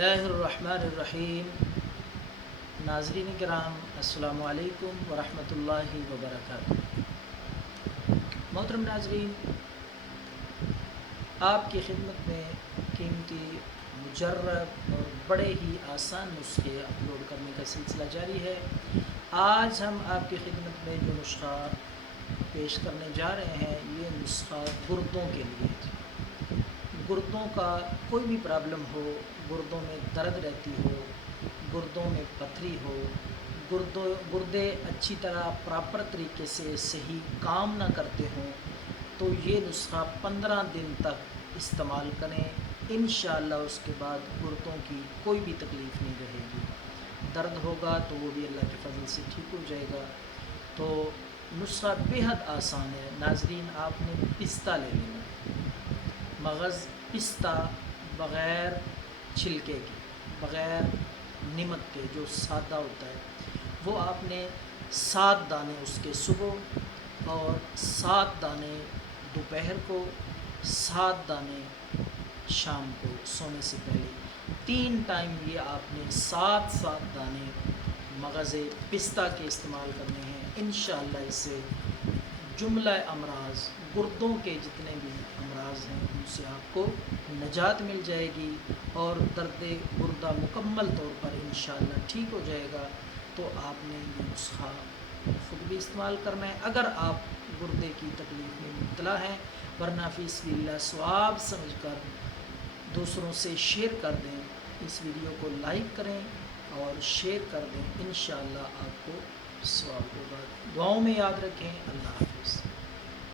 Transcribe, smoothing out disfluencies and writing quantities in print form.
बिस्मिल्लाहिर्रहमानिर्रहीम। नाज़रीन किराम, अस्सलामु अलैकुम वरहमतुल्लाहि वबरकातुहू। मोहतरम नाज़रीन, आपकी खिदमत में कीमती, मुजर्रब और बड़े ही आसान नुस्खे अपलोड करने का सिलसिला जारी है। आज हम आपकी खिदमत में जो नुस्खा पेश करने जा रहे हैं, ये नुस्खा गुर्दों के लिए है। गुर्दों का कोई भी प्रॉब्लम हो, गुर्दों में दर्द रहती हो, गुर्दों में पथरी हो, गुर्दे अच्छी तरह प्रॉपर तरीके से सही काम ना करते हों, तो ये नुस्खा 15 दिन तक इस्तेमाल करें। इंशाअल्लाह उसके बाद गुर्दों की कोई भी तकलीफ़ नहीं रहेगी। दर्द होगा तो वो भी अल्लाह के फजल से ठीक हो जाएगा। तो नुस्खा बेहद आसान है। नाज़रीन, आपने पिस्ता ले लेना, मगज़ पिस्ता, बग़ैर छिलके के, बग़ैर नमक के, जो सादा होता है, वो आपने 7 दाने उसके सुबह और 7 दाने दोपहर को, 7 दाने शाम को सोने से पहले, 3 टाइम ये आपने 7-7 दाने मगज़ पिस्ता के इस्तेमाल करने हैं। इंशाअल्लाह इससे जुमला अमराज, गुर्दों के जितने भी अमराज हैं, उनसे आपको नजात मिल जाएगी और दर्द गुर्दा मुकम्मल तौर पर इंशाअल्लाह ठीक हो जाएगा। तो आपने ये नुस्खा ख़ुद भी इस्तेमाल करना है अगर आप गुर्दे की तकलीफ़ में मुब्तला हैं, वरना फ़िस्बिल्लाह सवाब समझकर दूसरों से शेयर कर दें। इस वीडियो को लाइक करें और शेयर कर दें। इंशाअल्लाह आपको सवाब होगा। दुआओं में याद रखें। अल्लाह हाफ़िज़।